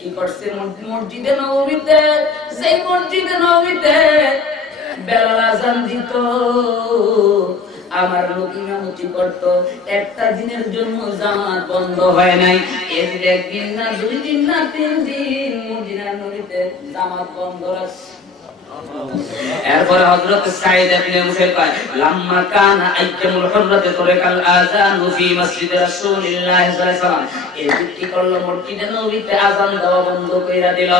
কি করছে? মসজিদে নবমীতে, সেই মসজিদে নবমীতে বেলাল আজান আমার লোক ইমামতি করতো। একটা দিনের জন্য জামাত বন্ধ হয় নাই। এদিন একদিন না, দুই দিন না, তিন দিন মদিনা নদীতে জামাত বন্ধ রাখছে। এরপরে হযরত সাঈদ ইবনে লাম্মা কানা আইয়ামুল হুররাতি আযানু ফি মসজিদ সাল্লাল্লাহু আলাইহি ওয়াসাল্লাম। এই করল দিল।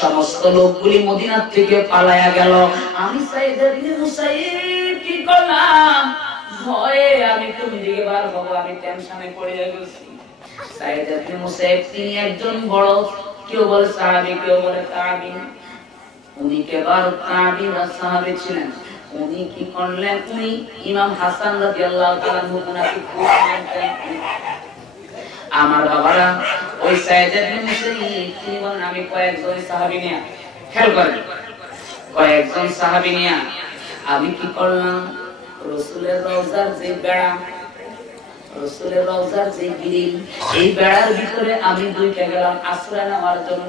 সমস্ত লোকগুলি মদিনা থেকে পালায়া গেল। আমি সাঈদ ইবনে মুসাইব কি করলাম? ভয়ে আমি কোন দিকে বার হব, আমি টেনশনে পড়ে গেছি। সাঈদ ইবনে মুসাইব, তিনি একজন বড়, কেউ বলে সাহাবী, কেউ বলে তাবিঈন উনি ছিলেন। উনি কি করলেন? উনি ইমাম হাসান আমার বাবারা, ওই আমি কয়েকজন খেয়াল করেন, কয়েকজন আমি কি করলাম? রসুলের রওজার যে বেড়া, রসুলের রওজার যে গিরিল, এই বেড়ার ভিতরে আমি দুইটা গেলাম আশ্রয় নেওয়ার জন্য।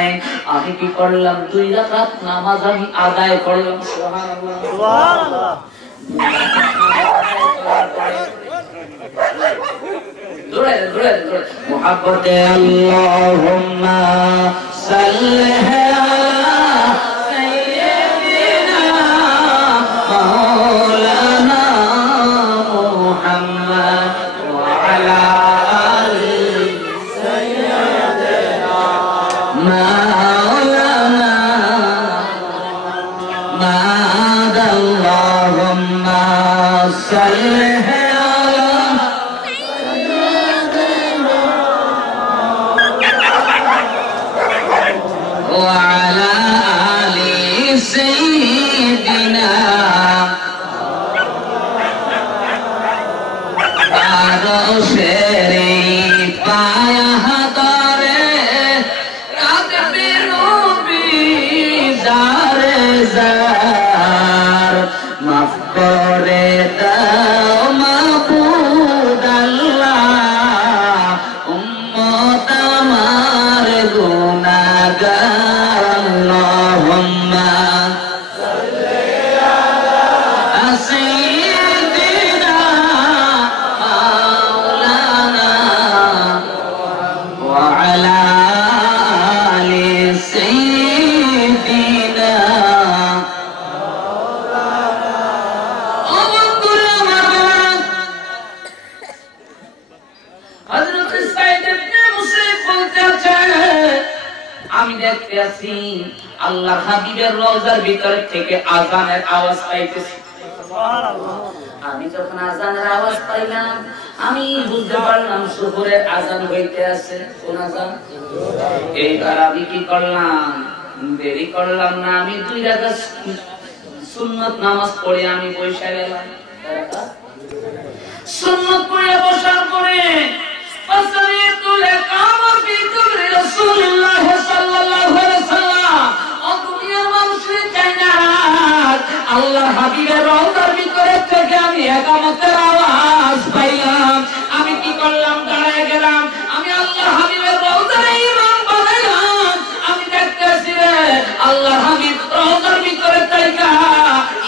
রাকাতাইন আমি কি করলাম? দুই রাত নামাজ আমি আদায় করলাম। সুবহানাল্লাহ। দৌড়ে দৌড়ে चले ভিতর থেকে আজানের আওয়াজ পাইতেছি। আমি যখন আজানের আওয়াজ পাইলাম, আমি বুঝতে পারলাম শহরের আজান হইতে আছে। কোন আজান? এইবার আমি কি করলাম? দেরি করলাম না, আমি দুই রাজা সুন্নত নামাজ পড়ে আমি বৈশা গেলাম। সুন্নত পড়ে বসার পরে ফসলে তুলে কামর বিকুবরি রাসূলুল্লাহ সাল্লাল্লাহু আল্লাহ হাবিবের রওজার ভিতরে থেকে আমি একামতের আওয়াজ পাইলাম। আমি কি করলাম? দাঁড়ায় গেলাম। আমি আল্লাহ হাবিবের রওজার ইমাম বানাইলাম। আমি দেখতেছি রে আল্লাহ হাবিব রওজার ভিতরে থেকে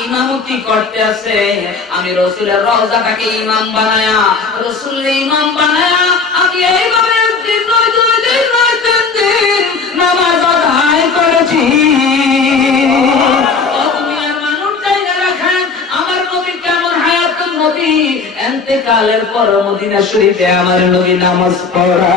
ইমামতি করতে আছে আমি রসুলের রওজাটাকে ইমাম বানায়া, রসুলের ইমাম বানায়া আমি এইভাবে সালের পর মদিনা শরীফে আমার নবী নামাজ পড়া।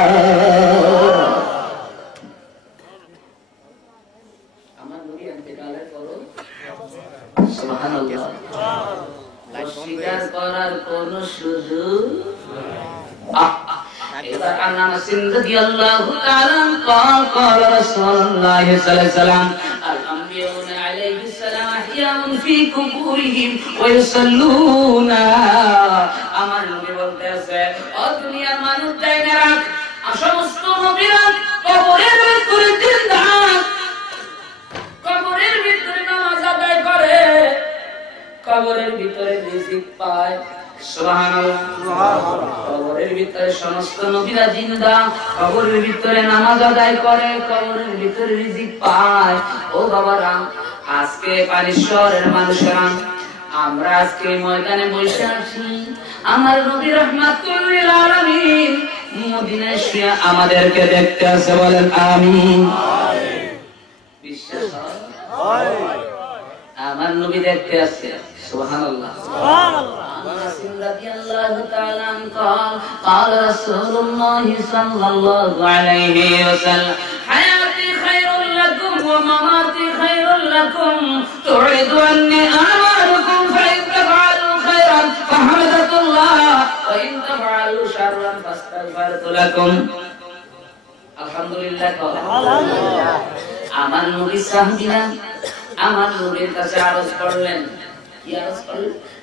করার কোন সুযোগ? এবার আল্লাহ সিন্দি আল্লাহ কালাম কল কল রাসূলুল্লাহ সাল্লাল্লাহু আলাইহি ওয়া সাল্লাম আল আমবিয়া في قبورهم ويصلون আমার নবী বলতেছে ও দুনিয়ার মানুষ জায়গা রাখ সমস্ত নবীরা কবরের ভিতরে জিন্দা কবরের ভিতরে নামাজ আদায় করে কবরের ভিতরে রিজিক পায় সুবহানাল্লাহ কবরের ভিতরে সমস্ত নবীরা জিন্দা কবরের ভিতরে নামাজ আদায় করে কবরের ভিতরে রিজিক পায় ও বাবারা আজকে পানিশ্বরের মানুষেরা আমরা আজকে ময়দানে বসে আছি আমার নবী রহমাতুল লিল আলামিন মদিনায় শুয়ে আমাদেরকে দেখতে আছে বলেন আমিন বিশ্বাস হয় আমার নবী দেখতে আসছে সুবহানাল্লাহ আনাস রাদিয়াল্লাহু তাআলা আনহু قال قال رسول الله صلى الله عليه وسلم حياتي خير لكم ومماتي خير لكم تعرض عني أعمالكم فإن تفعلوا خيرا فحمدة الله وإن تفعلوا شرا فاستغفرت لكم الحمد لله আমার নবী সাহাবীরা আমার নবীর কাছে আরজ করলেন কি আরজ করলেন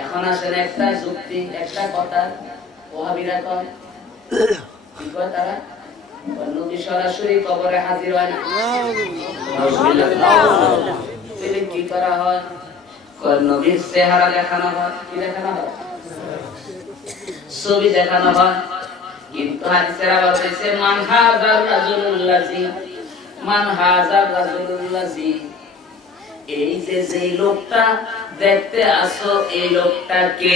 এখন আসেন একটা যুক্তি, একটা কথা ওহাবিরা কয়। তারা? সরাসরি কবরে হাজির হয় না? কি করা হয়? চেহারা দেখানো হয়। ছবি দেখানো হয়। কিন্তু মান হাজার মান হাজার এই যে যে লোকটা দেখতে আসো, এই লোকটাকে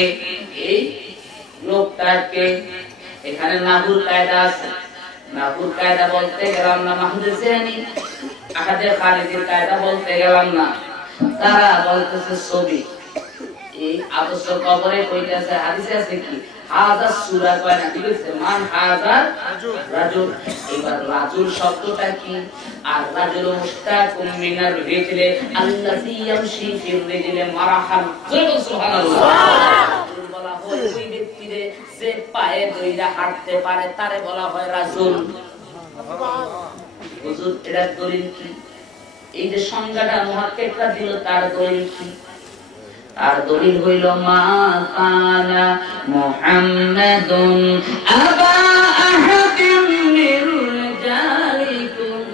এই লোকটাকে এখানে নাহুর কায়দা আছে। নাহুর কায়দা বলতে গেলাম না মাহমুদ জেনি আহাদের খালিদের কায়দা বলতে গেলাম না। তারা বলতেছে ছবি। এই আদর্শ কবরে কইতেছে হাদিসে আছে কি? হাজার সুরা কয় না ঠিক আছে? মান হাজার রাজুল। এবার রাজুল শব্দটা কি? আর রাজুল মুস্তাকুম মিনার রিজলে আল্লাযী ইয়ামশি ফির রিজলে মারাহান জোরে সুবহানাল্লাহ। বলা হয় ওই ব্যক্তিরে যে পায়ে দইরা হাঁটতে পারে তারে বলা হয় রাজুল। হুজুর এটা দলিল কি? এই যে সংজ্ঞাটা মুহাক্কিকরা দিল তার দলিল কি? আর দলিল হইল মা কানা মুহাম্মাদুন আবা আহাদিম মির রিজালিকুম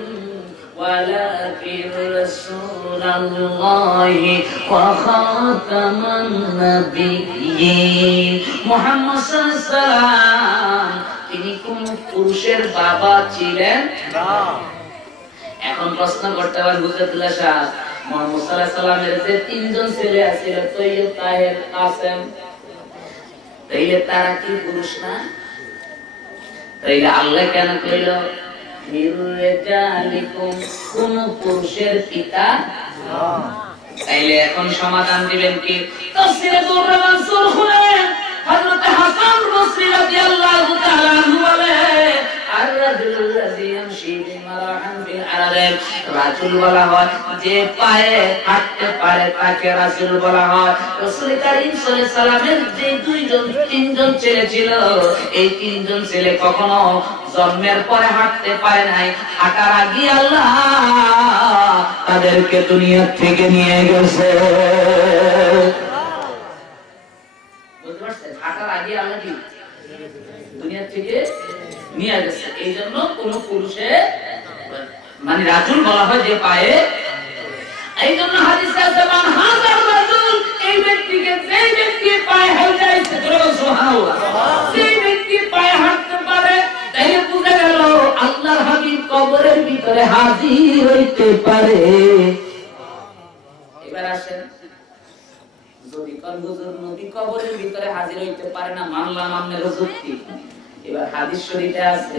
ওয়ালাকিন রাসূলুল্লাহি ওয়া খাতামান নাবিয়্যিন। মুহাম্মদ সাল্লাল্লাহু আলাইহি ওয়াসাল্লাম তিনি কোন পুরুষের বাবা ছিলেন? না। এখন প্রশ্ন করতে পারেন হুজরতুল্লাহ যে তিনজন ছেলে তৈয়ব, তাহের, কাসেম। তাইলে তারা কি পুরুষ না? তাইলে আল্লাহ কেন কইল কোন পুরুষের পিতা তাইলে এখন সমাধান দিবেন কি? তাফসিরাতুর মানসুর খুলেন হযরত হাসান বসরি রাদিয়াল্লাহু তাআলা আনহু বলে, আর রাজুল লাযী ইয়ামশী বিমারাহান এনারে রাসুল বলা হয়। যে পায়ে হাঁটতে পারে তাকে বলা যে দুইজন, তিনজন ছেলে ছিল, এই তিনজন ছেলে কখনো জন্মের পরে হাঁটতে পারে নাই। হাঁটার আগে আল্লাহ তাদেরকে দুনিয়ার থেকে নিয়ে গেছে। থেকে নিয়ে গেছে। এই জন্য কোন পুরুষের মানে রাজুল বলা হয় যে পায়ে এই জন্য আছে, মান হাজার রাজুল এই ব্যক্তিকে যে ব্যক্তি পায়ে হেল সুবহানাল্লাহ ব্যক্তি পায়ে হাঁটতে পারে বুঝা গেল আল্লাহর হাবিব কবরের ভিতরে হাজির হইতে পারে। এবার আসেন, যদি নবী কবরের ভিতরে হাজির হইতে পারে না, মানলাম আপনার যুক্তি। এবার হাদিস শরীফে আছে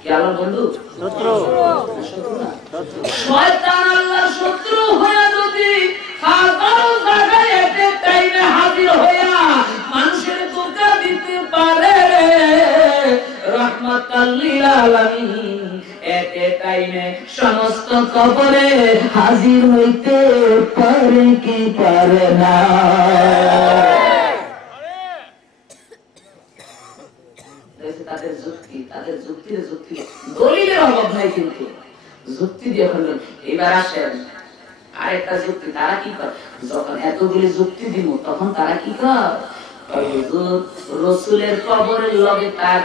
কি আল্লাহর বন্ধু? শত্রু। শয়তান আল্লাহর শত্রু হয়ে যদি হাজারো জায়গায় এতে টাইমে হাজির হইয়া মানুষের ধোকা দিতে পারে রহমাতাল লিল আলামিন এতে টাইমে সমস্ত কবরে হাজির হইতে পারে কি পারে না দেখেছে তাদের যুক্তি তাদের যুক্তির যুক্তি দলিলের অভাব নাই কিন্তু। যুক্তি দিয়ে ফেললেন এবার আসেন। আরেকটা যুক্তি, তারা কি করে যখন এতগুলি যুক্তি দিব, তখন তারা কি কর রসুলের কবরের লগে তার,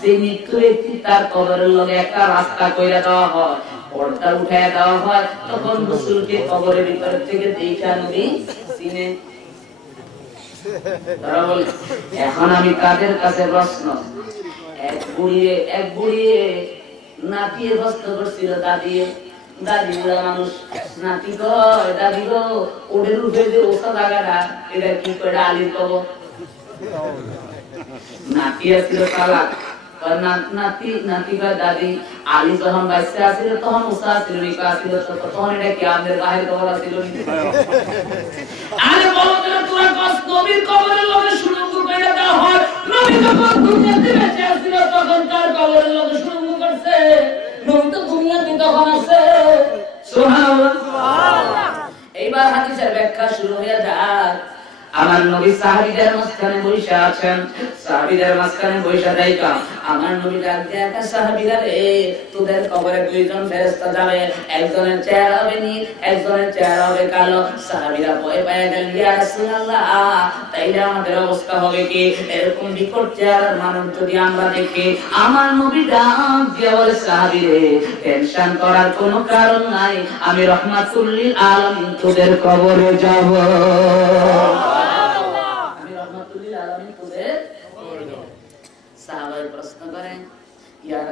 যে মৃত্যু ব্যক্তি, তার কবরের লগে একটা রাস্তা কইরা দেওয়া হয়, পর্দা উঠায় দেওয়া হয়, তখন রসুলকে কবরের ভিতর থেকে দেখা নবী চিনে। এখন আমি কাদের কাছে প্রশ্ন? এক বুড়িয়ে এক বুড়িয়ে নাতিয়ে হস্ত করছিল, দাদিয়ে। দাদি বুড়া মানুষ, নাতি কয়, দাদি গো ওদের উঠে যে ওষা জায়গাটা এটা কি করে আলির কব নাতি আসছিল তালাক নাতি নাতি কয় দাদি আলী যখন বাইসে আসছিল তখন উষা আসছিল নিকা আসছিল তখন এটা কি আমাদের বাহির কবর আসছিল আরে বলো তোরা তোরা কস নবীর কবরের লগে সুরঙ্গ কইরা দেওয়া হয়? নবী যখন দুনিয়াতে বেঁচে আছিল তখন তার কবরের লগে সুরঙ্গ করছে? নবী তো দুনিয়াতে তখন আছে। সুবহানাল্লাহ। এইবার হাদিসের ব্যাখ্যা শুরু হয়ে যাক। আমার নবী সাহাবীদের মাঝখানে বসে আছেন। সাহাবীদের মাঝখানে বসে যাইকা আমার নবী ডাক দিয়ে একটা সাহাবীরা রে, তোদের কবরে দুইজন ফেরেশতা যাবে, একজনের চেহারা হবে নীল, একজনের চেহারা হবে কালো। সাহাবীরা ভয় পেয়ে গেলেন ইয়া রাসূলুল্লাহ, তাইলে আমাদের অবস্থা হবে কি? এরকম বিকট চেহারার মানুষ যদি আমরা দেখি, আমার নবী ডাক দিয়ে বলে সাহাবী রে টেনশন করার কোনো কারণ নাই, আমি রহমাতুল্লিল আলামিন তোদের কবরে যাব আমি রহমাতুল্লিল আলামিন তোদের সাহাবায়ে প্রশ্ন করেন ইয়া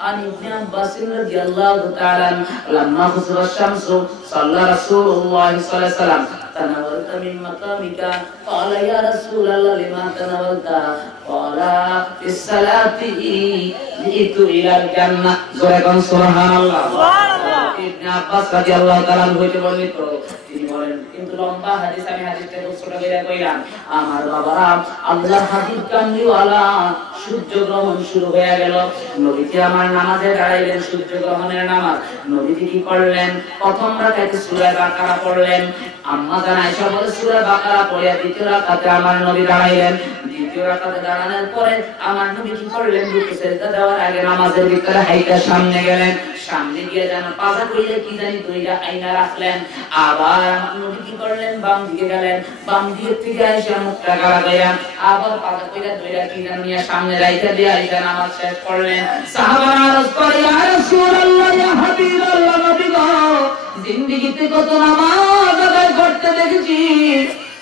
عن ابن عباس رضي الله تعالى عنه لما خسف الشمس صلى رسول الله صلى الله عليه وسلم تناولت من مقامك قال يا رسول الله لما تناولت قال في الصلاة جئت إلى الجنة زرقا سبحان الله ইবনে আব্বাস রাদিয়াল্লাহু তাআলা হইতে বর্ণিত তিনি বলেন কিন্তু লম্বা হাদিস আমি হাদিসটা ছোট করে কইলাম আমার বাবারা আল্লাহর হাবিব কামলিওয়ালা সূর্য গ্রহণ শুরু হয়ে গেল। নবীজি আমার নামাজে দাঁড়াইলেন সূর্য গ্রহণের নামাজ। নবীজি কি করলেন? প্রথম রাকাতে সুরা বাকারা পড়লেন। আম্মা জানায় আয়েশা সুরা বাকারা পড়ে দ্বিতীয় রাকাতে আমার নবী দাঁড়াইলেন। সামনে গেলেন। সামনে গিয়ে যেন কি জানি রাখলেন। আবার আমার করলেন? বাম দিকে গেলেন। বাম দিকে থেকে মুখটা গাড়া গেলেন আবার কি জানি সামনে রাইতে দিয়ে আইসা নামাজ শেষ করলেন। কত নামাজ করতে দেখেছি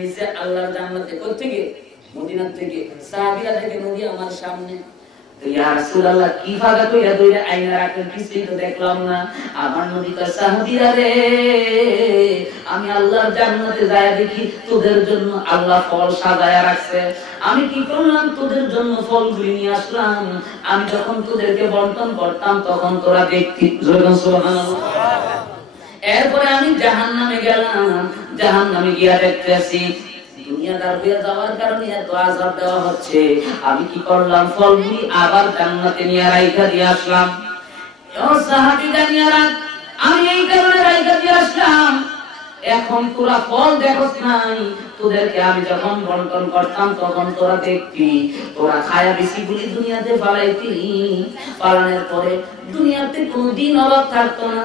নিচে আল্লাহর জান্নাতে থেকে? সাহাবীরা থেকে নবী আমার সামনে ইয়া রাসূলুল্লাহ কি ফাগা কইরা দইরা আইনা রাখেন কিছুই তো দেখলাম না। আমার নবী তো সাহাবীরা রে আমি আল্লাহর জান্নাতে যায় দেখি তোদের জন্য আল্লাহ ফল সাজায়া রাখছে। আমি কি করলাম? তোদের জন্য ফলগুলি নিয়ে আসলাম। আমি যখন তোদেরকে বন্টন করতাম তখন তোরা দেখতি সুবহানাল্লাহ। এরপরে আমি জাহান নামে গেলাম। গিয়া আমি এখন তোদেরকে আমি যখন বন্টন করতাম তখন তোরা দেখতি তোরা খায়া বেশি গুলি দুনিয়াতে পালাইতি। পালানোর পরে দুনিয়াতে কোনদিন অভাব থাকতো না।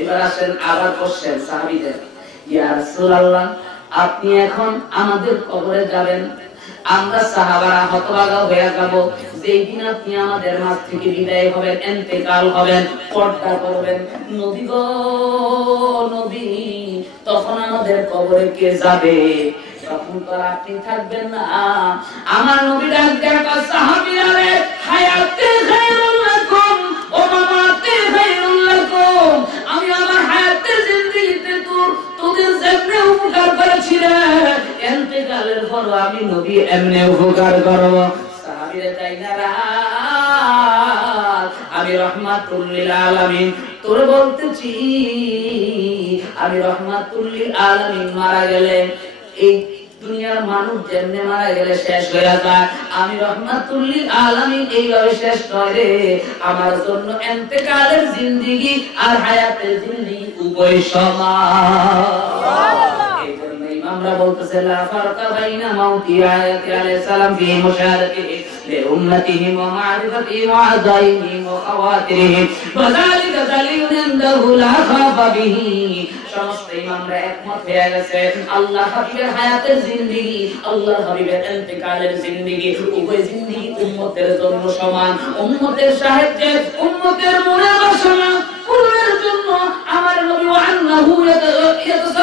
এবার আসেন আবার কোশ্চেন সাহাবীদের। ইয়া রাসূলুল্লাহ, আপনি এখন আমাদের কবরে যাবেন। আমরা সাহাবারা হতভাগা হয়ে যাব। যেই দিন আপনি আমাদের মাঝ থেকে বিদায় হবেন, এন্তেকাল হবেন, পর্দা করবেন। নবী গো, নবী, তখন আমাদের কবরে কে যাবে? তখন তো আপনি থাকবেন না। আমার নবী ডাক দেখা সাহাবীরা হায়াতে খায়রুল পর আমি নবী এমনি উপকার করব। আমি রহমাতুল্লিল তোর বলতেছি, আমি রহমাতুল্লিল মারা গেলে এই দুনিয়ার মানুষ যেমনে মারা গেলে শেষ হয়ে যায়। আমি এইভাবে শেষ করে আমার জন্য এন্তেকালের জিন্দেগি আর হায়াতের জিন্দেগি উভয় সমান। আমরা বলতেছে লা ফারকা বাইনা মাউতি আয়াতি আলাইহিস সালাম ফি মুশাহাদাতিহি لأمتهم ومعرفتهم وعزائهم وخواترهم وذلك دليل عنده لا خاف به সমস্ত ইমামরা একমত হয়ে গেছে আল্লাহ হাবিবের হায়াতের জিন্দেগি আল্লাহ হাবিবের ইন্তেকালের জিন্দেগি উভয় জিন্দেগি উম্মতের জন্য সমান উম্মতের সাহায্যে উম্মতের মনে বাসনা পূরণের জন্য আমার নবী আন্নাহু ইয়াতাসাররাফ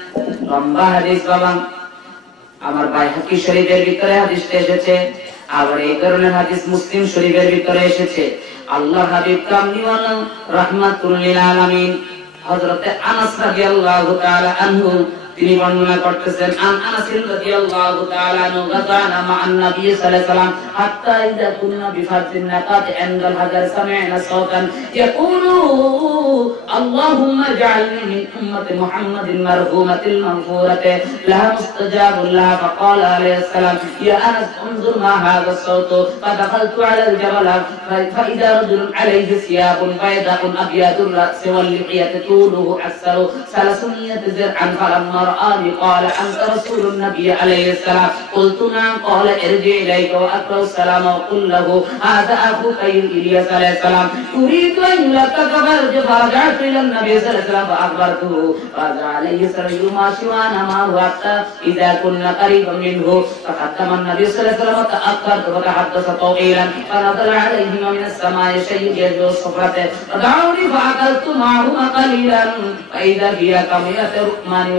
লম্বা হাদিস, বাবা। আমার বাইহাকি শরীফের ভিতরে হাদিসটা এসেছে। আবার এই ধরনের হাদিস মুসলিম শরীফের ভিতরে এসেছে। আল্লাহ হাবিব কামনিওয়াল রাহমাতুল লিল আলামিন হযরতে আনাস রাদিয়াল্লাহু তাআলা আনহু তিনি বর্ণনা করতেছেন আন আনাস রাদিয়াল্লাহু তাআলা আনহু গাদানা মা আন-নবী সাল্লাল্লাহু আলাইহি ওয়াসাল্লাম হাত্তা ইযা কুননা বিফাতিন নাকাত ইনদা আল-হাজার সামি'না সাওতান ইয়াকুলু আল্লাহুম্মা اجعلني من أمة محمد مرحومة المغفورة لها مستجاب لها فقال عليه السلام يا أنس انظر ما هذا الصوت فدخلت على الجبل فإذا رجل عليه ثياب بيضاء أبيض الرأس واللحية طوله أكثر ثلاثمية زرعا فلما رآني قال أنت رسول النبي عليه السلام قلت نعم قال ارجع إليك وأقرأ السلام وقل له هذا أخوك إلياس عليه السلام يريد أن يلقك فرج فرجعت إلى النبي صلى الله عليه وسلم فأخبرته فرجع عليه السلام يماشي وأنا معه حتى إذا كنا قريبا منه فقدم النبي صلى الله عليه وسلم وتأخرت وتحدث طويلا فنزل عليهما من السماء شيء يجوز الصفرة فدعوني فأكلت معهما قليلا فإذا فيها كمية ركمان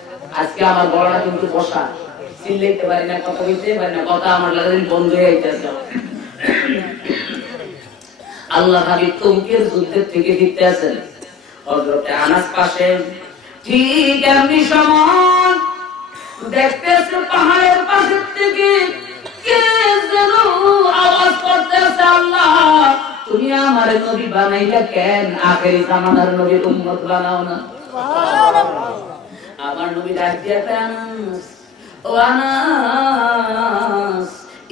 আজকে আমার গলাটা কিন্তু বসা। চিল্লাইতে পারি না, কথা বলতে পারি না, কথা আমার লাগাদিন বন্ধ হয়ে যাইতেছে আল্লাহ হাবিব তবুকের যুদ্ধের থেকে ফিরতে আছেন হযরতে আনাস পাশে। ঠিক এমনি পাহাড়ের পাশে থেকে কে যেন আওয়াজ আল্লাহ, তুমি আমার নবী বানাইলা কেন? আখেরি জামানার নবীর উম্মত বানাও না। আমার নবী ডাক দিয়া ও আনাস,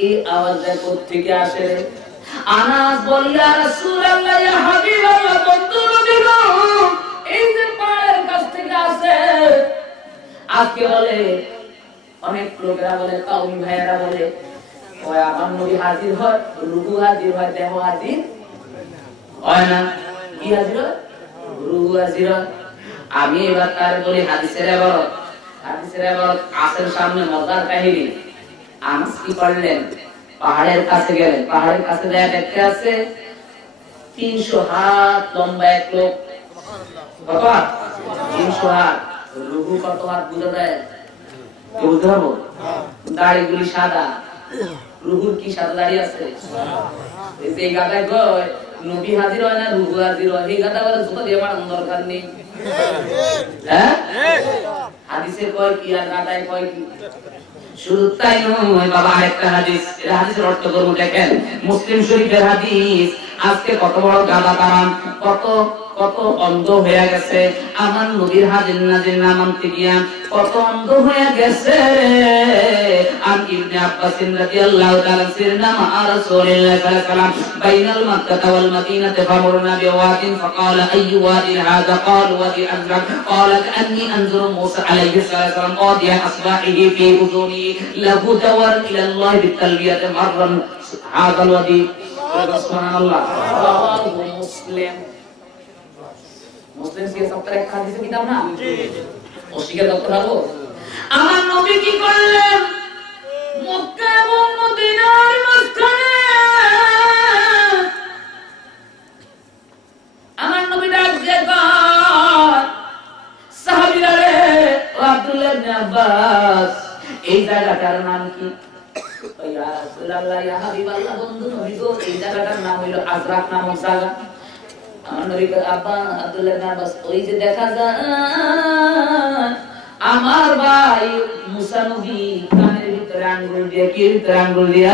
এই আওয়াজটা কোথেকে আসে আনাস বললা রাসূলুল্লাহ, ইয়া হাবিবাল্লাহ, বন্ধু নবী এই যে পাহাড়ের কাছ থেকে আসে। আজকে বলে, অনেক লোকেরা বলে, কাউমি ভাইয়েরা বলে ওই আমার নবী হাজির হয়, রুহু হাজির হয়, দেহ হাজির হয় না। কি হাজির হয়? রুহু হাজির হয়। আমি এবার তার বলি হাদিসের এবারত হাদিসের এবারত আসের সামনে মজার কাহিনী। আনাস কি করলেন? পাহাড়ের কাছে গেলেন। পাহাড়ের কাছে যায় দেখতে আছে তিনশো হাত লম্বা এক লোক। কত হাত তিনশো হাত। রুহু কত হাত বুঝা যায় পারব? দাড়িগুলি সাদা। রুহুর কি সাদা দাড়ি আছে? এই যে এই গাদায় কয়, নবী হাজির হয় না, রুহু হাজির হয়। এই গাদা বলে জুতো দিয়ে আমার দরকার নেই। হ্যাঁ? হাদিসে কয় কি আর গাদায় কয় শুধু তাই নয়, বাবা, আরেকটা হাদিস। হাদিসের অর্থ করব দেখেন, মুসলিম শরীফের হাদিস, আজকে কত বড় গাদা কত কত অন্ধ হয়ে গেছে আমার নবীর হাজির নাজির নাম আনতে গিয়া কত অন্ধ হয়ে গেছে আন ইবনে আব্বাস রাদিয়াল্লাহু তাআলা সিরনা মা রাসূলিল্লাহ সাল্লাল্লাহু আলাইহি ওয়াসাল্লাম বাইনাল মাক্কাহ ওয়াল মাদিনাহ ফামরনা বিওয়াদিন ফাকালা আইয়ু ওয়াদি হাযা قال وادي أزرق قال كأني أنظر موسى عليه الصلاة والسلام قاضيا أصباحه في أذنه له دور إلى الله بالتلبية مرا هذا الوادي سبحان الله رواه مسلم মুসলিম কে সপ্তাহে এক হাদিসের কিতাব না? অস্বীকার করতে পারব? আমার নবী কি করলেন? মক্কা এবং মদিনার মাঝখানে। আমার নবী ডাক দিয়ে সাহাবীরা রে, আব্দুল্লাহ ইবনে আব্বাস, এই জায়গাটার নাম কি? ও ইয়া রাসূলুল্লাহ, ইয়া হাবিবাল্লাহ, বন্ধু নবী গো, এই জায়গাটার নাম হইল আজরাক নামক জায়গা। আব্বা আব্দুল্লাহ আব্বাস, ওই যে দেখা যায় আমার ভাই মুসা নবী কানের ভিতরে আঙ্গুল দিয়া কি ভিতরে আঙ্গুল দিয়া?